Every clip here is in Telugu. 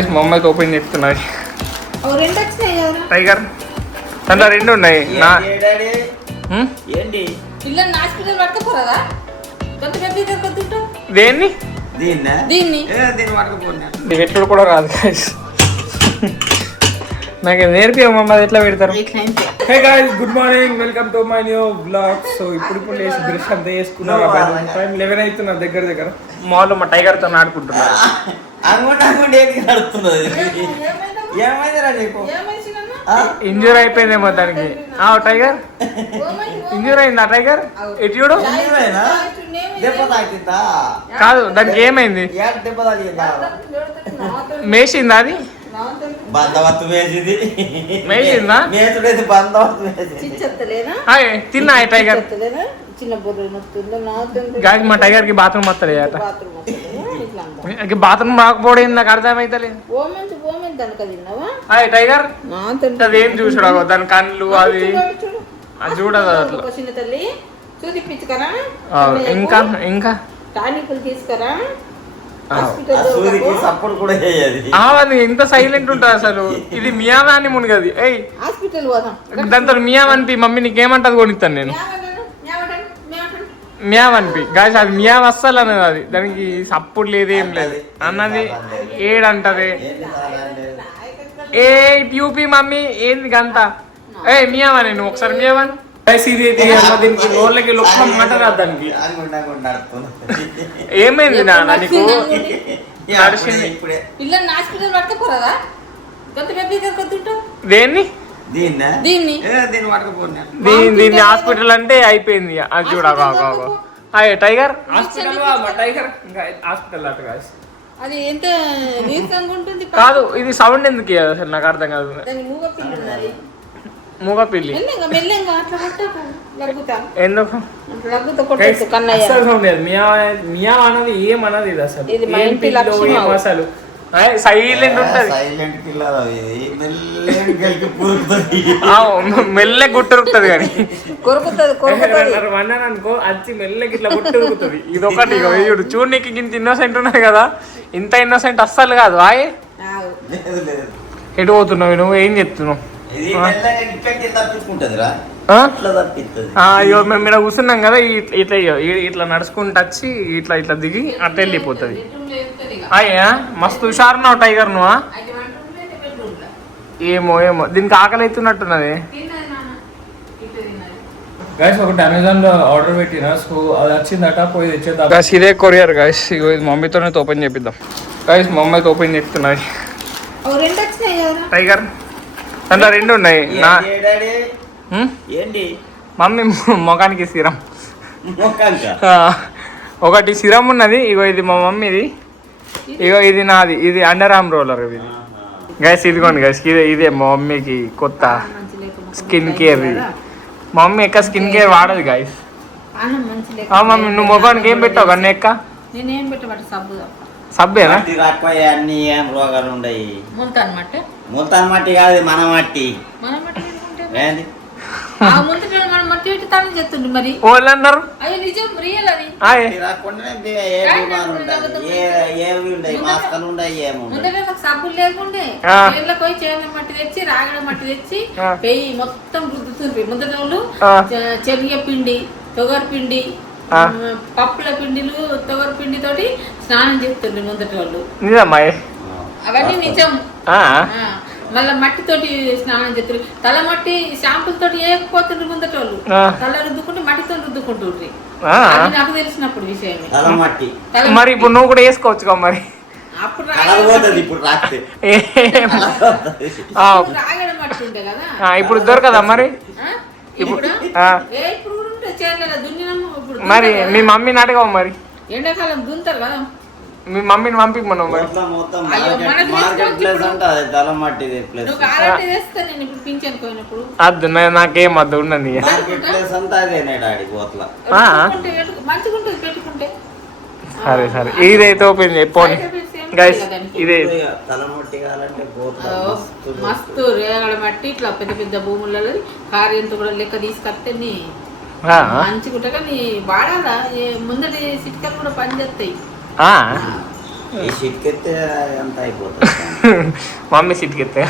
గైస్ మా అమ్మాయికి ఓపెన్ చేస్తున్నది టైగర్ దాంట్లో 2 ఉన్నాయి దేన్ని ఎట్లు కూడా రాదు గైస్ నాకు నేర్పియమ్మా అది ఎట్లా పెడతారు. Hey guys good morning, welcome to my new blog. So ఇప్పుడు లేచి బ్రష్ అంతా వేసుకున్నాను. టైం 11 అవుతున్నారు దగ్గర మాల్లో మా టైగర్ తో ఆడుకుంటున్నారు. ఇంజూర్ అయిపోయిందేమో దానికి. టైగర్ ఇంజూర్ అయిందా? టైగర్ ఎటు చూడు. కాదు దానికి ఏమైంది? మేసిందా అది? తిన్నా టైగర్. మా టైగర్ కి బాత్రూమ్ వస్తలే అట. బాత్రూమ్ రాకపోవడం నాకు అర్థమైతలేదు. టైగర్ అదేం చూసాడు దాని కళ్ళు అది చూడదు అట్లా. ఇంకా ఇంకా తీసుకురా. ఎంత సైలెంట్ ఉంటుంది అసలు. ఇది మియావా అని మునిగది. దాంతో మియావ్ అనిపి మమ్మీ నీకేమంటది కొనిస్తాను నేను. మియావ్ అనిపి గాయస్ అది మియావ్ అస్సలు అన్నది. అది దానికి సప్పుడు లేదు ఏం లేదు అన్నది. ఏడంటది ఏ యూపీ మమ్మీ ఏంది గంత. మియావా నేను ఒకసారి మియావా దీనికి నోళ్ళకి లొక్కం మాట రాదు దానికి. ఏమైంది నాన్న నీకు? నడిచింది దేన్ని దీన్ని హాస్పిటల్ అంటే అయిపోయింది. అది చూడ టైగర్ హాస్పిటల్ అట అది ఎంత నీరసంగా ఉంటుంది. కాదు ఇది సౌండ్ ఎందుకు అసలు నాకు అర్థం కాదు. మూగ పిల్లి ఎందుకు మియా అన్నది ఏమన్నది ఇది అసలు. అసలు సైలెంట్ ఉంటది. మెల్లె గుట్టురుకుతుంది కానీ అన్నాను అనుకో అచ్చి మెల్లెకి ఇట్లా గుట్టురుకుతుంది. ఇది ఒకటి చూడనికి ఇంత ఇన్నోసెంట్ ఉన్నది కదా. ఇంత ఇన్నోసెంట్ అస్సలు కాదు. ఎటు పోతున్నావు నువ్వు? ఏం చెప్తున్నావు? అయ్యో మేము ఇక్కడ కూర్చున్నాం కదా. ఇట్లా ఇట్లా నడుచుకుంటూ వచ్చి ఇట్లా ఇట్లా దిగి అట్లా వెళ్ళిపోతుంది. అయ్యా మస్తు హుషారున్నావు టైగర్ నువ్వా. ఏమో ఏమో దీనికి ఆకలి అవుతున్నట్టున్నది. గైస్ ఒకటి అమెజాన్ లో ఆర్డర్ పెట్టినా. సో అది వచ్చిందట పోయి తెచ్చేద్దాం. గైస్ ఇదే కొరియర్ గైస్. ఇగో ఇది మమ్మీతోనే ఓపెన్ చేపిద్దాం. గైస్ మా అమ్మాయితో ఓపెన్ చేస్తున్నది టైగర్ దాంట్లో 2 ఉన్నాయి. మమ్మీ మొఖానికి సిరం. ఒకటి సిరం ఉన్నది. ఇగో ఇది మా మమ్మీది. ఇగో ఇది నాది. ఇది అండర్ ఆర్మ్ రోలర్. ఇది గైస్ ఇదిగోండి గైస్. ఇదే మా మమ్మీకి కొత్త స్కిన్ కేర్. ఇది మా మమ్మీ ఎక్క స్కిన్ కేర్ వాడదు గైస్. మమ్మీ నువ్వు మొఖానికి ఏం పెట్టావు కన్నా ఎక్క? సబ్బేనా? అన్ని ఏం రోగాలు ఉండయి. ముల్తాన్ మట్టి కాదు మన మట్టి. అన్నారు సబ్బులు లేకుండే పోయి చేనుల మట్టి తెచ్చి రాగడ మట్టి తెచ్చి పెయ్యి మొత్తం రుద్దుతుంది. ముందటోళ్ళు శనగ పిండి, తొగర పిండి, పప్పుల పిండిలు, తొగర పిండి తోటి స్నానం చేస్తుండ్రు ముందటోళ్ళు. అవన్నీ నిజం. మళ్ళీ మట్టితోటి స్నానం చేస్తారు. తల మట్టి షాంపుల్ తోటి వేయకపోతుండ్రు ముందటోళ్ళు. తల రుద్దుకుంటే మట్టితో రుద్దుకుంటుండ్రి. నాకు తెలిసినప్పుడు విషయం. మరి ఇప్పుడు నువ్వు కూడా వేసుకోవచ్చు మరి. అప్పుడు రాగడ మట్టి ఉండే కదా. ఇప్పుడు దొరకదా మరి? ఇప్పుడు దున్నినాము. మరి మీ మమ్మీ నాటకం మరి ఎండాకాలం దున్నుతారు కదా. మీ మమ్మీని పంపి మనం అద్దు నాకేం వద్దు ఉండండి. సరే సరే ఇదైతే ఓపెన్ చేయపోని గైస్. ఇదే మస్తు రేగడ మట్టి ఇట్లా పెద్ద పెద్ద భూములలో కార్యంతో కూడా లెక్క తీసుకొస్తే మంచిగుంటా. కానీ వాడాలా ముందటి సిటికలు కూడా పనిచేస్తాయి. ఈ సిట్కెత్తే అంత అయిపోతుంది. మమ్మీ సిట్కెత్తే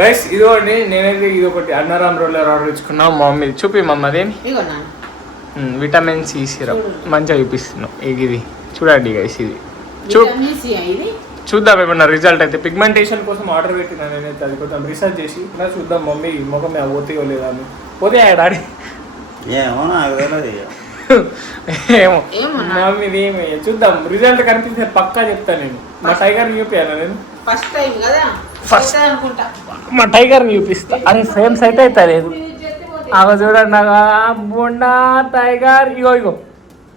గైస్ ఇదిగోండి నేనైతే ఇది ఒకటి అన్నారామ్ రోలర్ ఆర్డర్ ఇచ్చుకున్నా. మా మమ్మీ చూపి మమ్మది ఇగో నాన్న విటమిన్ సి సిరప్ మంచిగా చూపిస్తున్నాం. ఇది చూడండి గైస్ ఇది విటమిన్ సి ఇది చూద్దాం ఏమన్నా రిజల్ట్ అయితే. పిగ్మెంటేషన్ కోసం ఆర్డర్ పెట్టినా నేనైతే అది కొంచెం రీసెర్చ్ చేసి చూద్దాం మమ్మీ ముఖం పోతే లేదా అని. పోతే డాడీ ఏమో నాకు తెలియదు. ఏమో మమ్మీ ఏమి చూద్దాం రిజల్ట్ కనిపిస్తే పక్కా చెప్తాను నేను. మా టైగర్ చూపియాను నేను ఫస్ట్ టైం కదా ఫస్ట్ అనుకుంటా. మా టైగర్ చూపిస్తా. అరే సేమ్ సైట్ అయితే లేదు. అగో చూడండి బొండా టైగర్ ఇగో ఇగో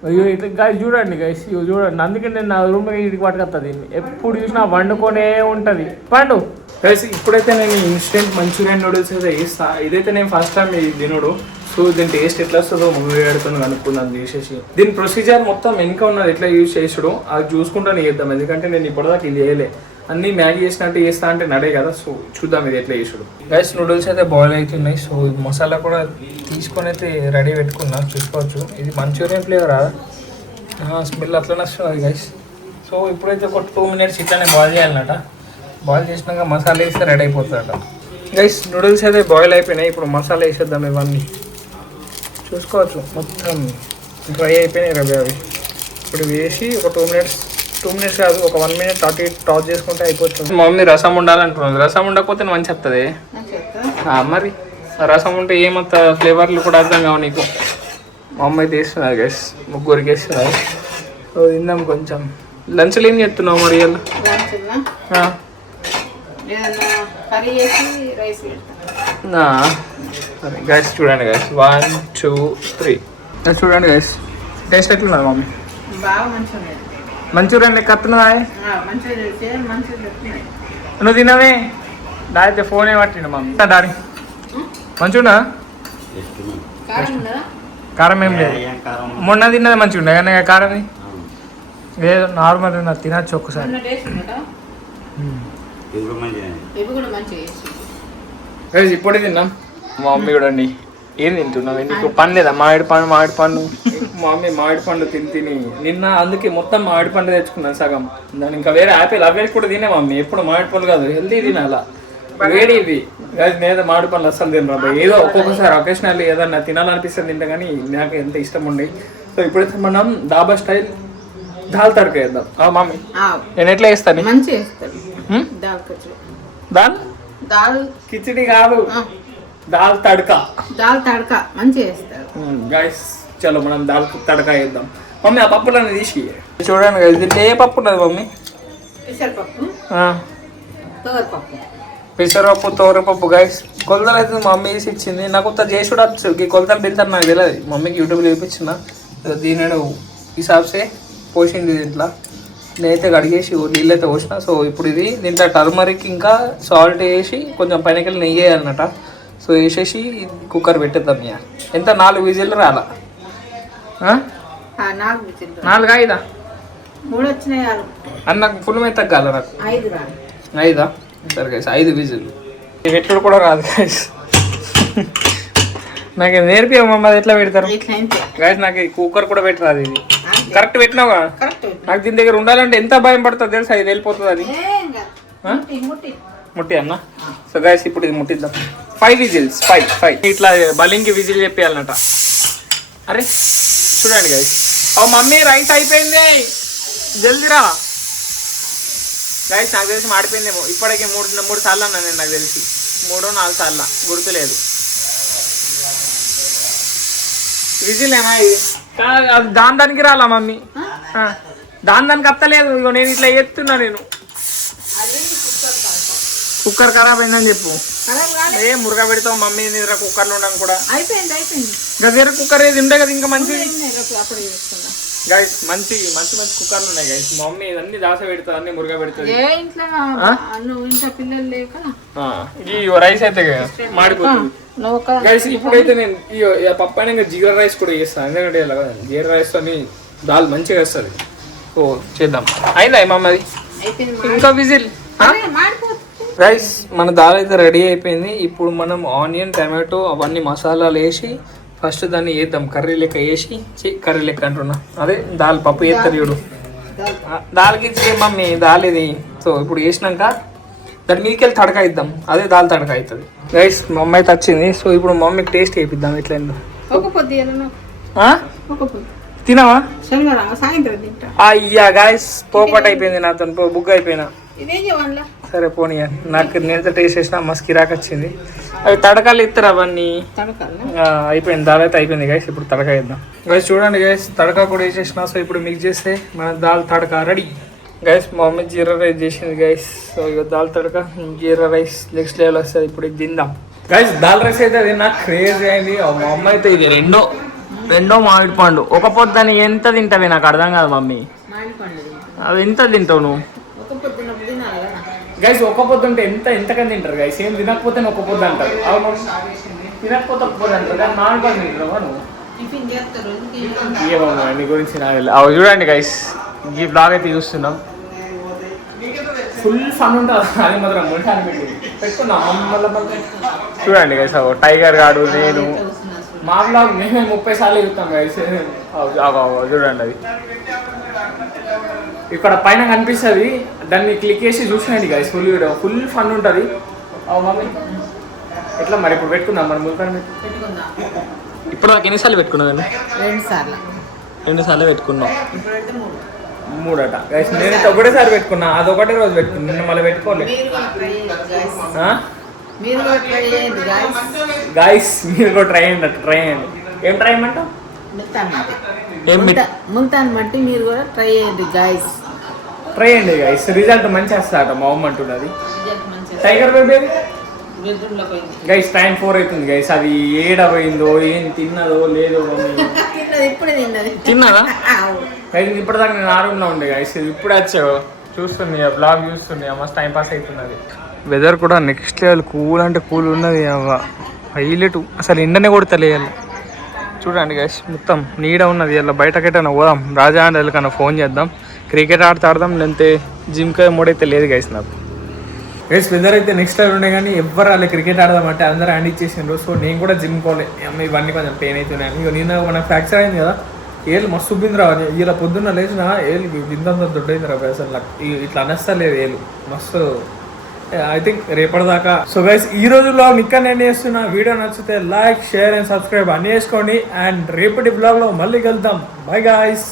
అయ్యో ఇట్లా గైస్ చూడండి గైస్ ఇగో చూడండి. అందుకే నేను నా రూమ్ ఇంటికి పట్టుకొస్తా దీన్ని. ఎప్పుడు చూసినా వండుకొనే ఉంటుంది పండు గైస్. ఇప్పుడైతే నేను ఇన్స్టెంట్ మంచూరియన్ నూడిల్స్ అయితే వేస్తా. ఇదైతే నేను ఫస్ట్ టైం ఇది తినడు. సో దీని టేస్ట్ ఎట్లా వస్తుందో మమ్మీ ఆడుతుంది కనుక్కుందాం చేసేసి. దీని ప్రొసీజర్ మొత్తం వెనుక ఉన్నది ఎట్లా యూజ్ చేసుడు అది చూసుకుంటాను చేద్దాం. ఎందుకంటే నేను ఇప్పటిదాకా ఇది చేయలే. అన్నీ మ్యాగీ చేసినట్టు చేస్తా అంటే నడే కదా. సో చూద్దాం ఇది ఎట్లా చేసుడు. గైస్ నూడిల్స్ అయితే బాయిల్ అవుతున్నాయి. సో మసాలా కూడా తీసుకొని అయితే రెడీ పెట్టుకున్నా చూసుకోవచ్చు. ఇది మంచూరియన్ ఫ్లేవర్ స్మెల్ అట్లనే వస్తుంది గైస్. సో ఇప్పుడైతే ఒక 2 minutes ఇట్లానే బాయిల్ చేయాలన్నట. బాయిల్ చేసినాక మసాలా వేస్తే రెడీ అయిపోతుందట. గైస్ నూడిల్స్ అయితే బాయిల్ అయిపోయినాయి. ఇప్పుడు మసాలా వేసేద్దాం. ఇవన్నీ చూసుకోవచ్చు మొత్తం డ్రై అయిపోయినాయి రవి అవి. ఇప్పుడు వేసి ఒక 2 minutes కాదు ఒక 1 minute అటు ఇటు టాస్ చేసుకుంటే అయిపోతుంది. మా మమ్మీ రసం ఉండాలంటున్నది. రసం ఉండకపోతే మంచి వస్తుంది మరి. రసం ఉంటే ఏమంత ఫ్లేవర్లు కూడా అర్థం కావు నీకు. మా అమ్మ అయితే వేస్తున్నారు గైస్. ముగ్గురికి వేస్తున్నారు. సో తిందాం కొంచెం. లంచ్లో ఏం చేస్తున్నావు మరి సరే గైస్ చూడండి గైస్ 1 2 3 చూడండి గైస్ టేస్ట్ ఎట్లున్నది మమ్మీ? బాగా మంచిగా మంచూరియన్ లెక్క వస్తున్నదా? నువ్వు తినవే దాయితే ఫోనే పట్టిండు మమ్మీ. డాడీ మంచిగా కారం ఏం లేదు. మొన్న తిన్నది మంచిగా ఉండే కానీ కారం లేదు నార్మల్ ఉన్నది. తినచ్చు ఒక్కసారి. ఇప్పుడే తిన్నాం. మా మమ్మీ కూడా అండి ఏం తింటున్నావు? నీకు పని లేదా? మామిడి పండు మా మమ్మీ మామిడి పండు తిని నిన్న అందుకే మొత్తం మామిడి పండు తెచ్చుకున్నాను సగం. దాని ఇంకా వేరే ఆపిల్ అవి కూడా తినే మమ్మీ. ఎప్పుడు మామిడి పండు కాదు హెల్తీ తినాలా. వేడి ఇవి నేను మామిడి పండ్లు అస్సలు తినరా. ఏదో ఒక్కొక్కసారి ఒకేషనల్ ఏదన్నా తినాలనిపిస్తుంది తింటా కానీ నాకు ఎంత ఇష్టం ఉండే. సో ఇప్పుడైతే మనం డాబా స్టైల్ దాల్ తడక వేద్దాం. మమ్మీ నేను ఎట్లా వేస్తాను? దాల్ కిచిడి కాదు దాల్ తడక. మంచిగా వేస్తారు గైస్. చలో మనం దాల్ తడక వేద్దాం. మమ్మీ ఆ పప్పులన్నీ తీసి చూడండి గైస్. దీంట్లో ఏ పప్పు ఉన్నది మమ్మీ? పెసరపప్పు తోరపప్పు గైస్. కొలతలు అయితే మమ్మీ వేసి ఇచ్చింది. నాకు కొత్త చేసి కూడా వచ్చు. ఈ కొలతలు తింటాను నాకు తెలియదు. మమ్మీకి యూట్యూబ్లో చూపించిన దీని హిసాబ్సే పోసింది. దీంట్లో నేనైతే కడిగేసి నీళ్ళు అయితే పోసిన. సో ఇప్పుడు ఇది దీంట్లో టర్మరిక్ ఇంకా సాల్ట్ వేసి కొంచెం పైనకెళ్ళి నెయ్యి వేయాలన్నట. సో వేసేసి కుక్కర్ పెట్టేద్దాం. ఎంత 4 విజిల్ రాలా? 4 5 3 వచ్చినాయి అన్న ఫుల్ మీద తగ్గాల నాకు 5 సరే గైస్ 5 విజిల్. పెట్టుడు కూడా రాదు గైస్. నాకు నేర్పియమ్మా అది ఎట్లా పెడతారు గైస్. నాకు కుక్కర్ కూడా పెట్టరాదు. ఇది కరెక్ట్ పెట్టినావా? నాకు దీని దగ్గర ఉండాలంటే ఎంత భయం పడుతుంది తెలుసా? ఇది వెళ్ళిపోతుంది అది ముట్టి అన్న. సో గైస్ ఇప్పుడు ఇది ముట్టిద్దాం. 5 విజిల్స్ 5 ఇట్లా బలింకి విజిల్ చెప్పేయాలన్నట. అరే చూడండి గైస్. ఓ మమ్మీ రైస్ అయిపోయింది జల్దిరా గైస్. నాకు తెలిసి మాడిపోయిందేమో ఇప్పటికే 3 సార్లు అన్నా నేను. నాకు తెలిసి 3 4 సార్లు గుర్తులేదు. విజిలేనా ఇది? అది దానికి రాలా మమ్మీ. దానికి అత్తలేదు. ఇగో నేను ఇట్లా ఎత్తున్నా. నేను కుక్కర్ ఖరాబ్ అయిందని చెప్పు. ఏ మురుగా పెడతావు మమ్మీ నిద్ర కుక్కర్లో ఉండడం కూడా దగ్గర కుక్కర్ ఏది ఉండే కదా ఇంకా మంచిది గైస్. మంచి కుక్కర్లు ఉన్నాయి గైస్. మా మమ్మీ ఇదన్నీ దాస పెడుతుంది అన్ని మురుగా పెడుతుంది. ఈ రైస్ అయితే మాడిపోతుంది గైస్. ఇప్పుడైతే నేను ఈ పప్పు అయినా ఇంకా జీరా రైస్ కూడా చేస్తాను. ఎందుకంటే జీరా రైస్ అని దాల్ మంచిగా వస్తుంది. ఓ చేద్దాం. అయిందా మమ్మీ? ఇంకా విజిల్ రైస్. మన దాల్ అయితే రెడీ అయిపోయింది. ఇప్పుడు మనం ఆనియన్ టమాటో అవన్నీ మసాలాలు వేసి ఫస్ట్ దాన్ని వేద్దాం. కర్రీ లెక్క వేసి కర్రీ లెక్క అంటున్నా అదే దాల్ పప్పు వేస్తారు చూడు. దాల్ కిచిడి మమ్మీ దాల్ ఇది. సో ఇప్పుడు వేసినాక దాని మీదకి వెళ్ళి తడక ఇద్దాం, అదే దాల్ తడక అవుతుంది. గైస్ మా అమ్మ అయితే వచ్చింది. సో ఇప్పుడు మా మమ్మీకి టేస్ట్ వేయిద్దాం ఎట్లా తినవా? అయ్యా గాయస్ పోపట్ అయిపోయింది నాతో, బుక్ అయిపోయినా. సరే పోనీ, నాకు నేనైతే టేస్ట్ చేసిన మస్తు కిరాక్ వచ్చింది. అవి తడకాలు ఇస్తారు అవన్నీ అయిపోయింది. దాల్ అయితే అయిపోయింది గైస్. ఇప్పుడు తడక వేద్దాం గైస్. చూడండి గైస్, తడక కూడా వేసేసిన. సో ఇప్పుడు మిక్స్ చేస్తే మన దాల్ తడక రెడీ గైస్. మా మమ్మీ జీరా రైస్ చేసింది గైస్. సో ఇక దాల్ తడక జీరా రైస్ నెక్స్ట్ లెవెల్ వస్తుంది. ఇప్పుడు ఇది తిందాం గైస్. దాల్ రైస్ అయితే అది నాకు క్రేజీ అయింది. మా అమ్మ అయితే ఇది రెండో మామిడి పండు. ఒక పొద్దుని ఎంత తింటావి నాకు అర్థం కాదు మమ్మీ. అవి ఎంత తింటావు నువ్వు గైస్? ఒక పొద్దు ఉంటే ఎంతకని తింటారు గైస్? ఏం తినకపోతే ఒక పొద్దు అంటారు. తినకపోతే ఒక పొద్దు అంటారు కానీ మామిడి పండు తింటావా నువ్వు? ఏమన్నా నీ గురించి నాకు అవి చూడండి గైస్. ఈ బ్లాగ్ అయితే చూస్తున్నాం, ఫుల్ ఫన్ ఉంటుంది. అది మాత్రం ముఠాన్ని పెట్టుకున్నాం మళ్ళీ. చూడండి గైస్, టైగర్ గాడు నేను మా బ్లాగ్ మేమే 30 సార్లు చూస్తాం గైస్. చూడండి అది ఇక్కడ పైన కనిపిస్తుంది, దాన్ని క్లిక్ చేసి చూసేయండి guys. Full video full fun ఉంటుంది. మమ్మీ ఎట్లా మరి ఇప్పుడు పెట్టుకుందాం మన ముల్కాన్ని? ఇప్పుడు నాకు ఎన్నిసార్లు పెట్టుకున్నాదండి? 2 సార్లు పెట్టుకున్నాం. 3 గైస్. నేనైతే ఒకటేసారి పెట్టుకున్నా, అదొకటే రోజు పెట్టుకున్నా, నిన్న మళ్ళీ పెట్టుకోలేదు గైస్. మీరు కూడా ట్రై చేయండి. ఏం ట్రై చేయమంటావు? ముల్తాన్ మట్టి మీరు కూడా ట్రై చేయండి గైస్. రిజల్ట్ మంచి వస్తాట మా అమ్మ అంటున్నది. టైగర్ బేబీ గైస్ టైం 4 అవుతుంది గైస్. అది ఏడపోయిందో ఏం తిన్నదో లేదో తిన్నదా గైస్? ఇప్పటిదాకా నేను 6 రూమ్లో ఉండే గైస్. ఇప్పుడు వచ్చావు చూస్తుంది, బ్లాగ్ చూస్తుంది, మస్తు టైం పాస్ అవుతున్నది. వెదర్ కూడా నెక్స్ట్ లెవెల్, కూల్ అంటే కూల్ ఉన్నది. హైలైట్ అసలు ఎండనే కూడా తెలియాలి. చూడండి గైస్, మొత్తం నీడ ఉన్నది. ఇలా బయటకెట్టైనా పోదాం, రాజా అండ్ వెళ్ళకన్నా ఫోన్ చేద్దాం, క్రికెట్ ఆడతాడదాం, లేదంటే జిమ్కి మూడైతే లేదు గైస్ నాకు. గైస్ వెదర్ అయితే నెక్స్ట్ టైం ఉండే కానీ ఎవ్వరు వాళ్ళు క్రికెట్ ఆడదామంటే అందరూ హ్యాండ్ ఇచ్చేసిండ్రు. సో నేను కూడా జిమ్ పోలే, ఇవన్నీ కొంచెం పెయిన్ అవుతున్నాయి. ఇక నిన్న మనకు ఫ్రాక్చర్ అయింది కదా, ఏళ్ళు మస్తు ఉబ్బిందిరా. ఇలా పొద్దున్న లేచిన ఏళ్ళు వింతంత దొడ్డైందిరా అసలు. ఇట్లా అనస్తలేదు ఏళ్ళు మస్తు. ఐ థింక్ రేపటిదాకా. సో గైస్ ఈ రోజులో ఇక్కడ నేను చేస్తున్నా. వీడియో నచ్చితే లైక్, షేర్ అండ్ సబ్స్క్రైబ్ అన్నీ చేసుకోండి. అండ్ రేపటి బ్లాగ్లో మళ్ళీ కలుద్దాం. By guys.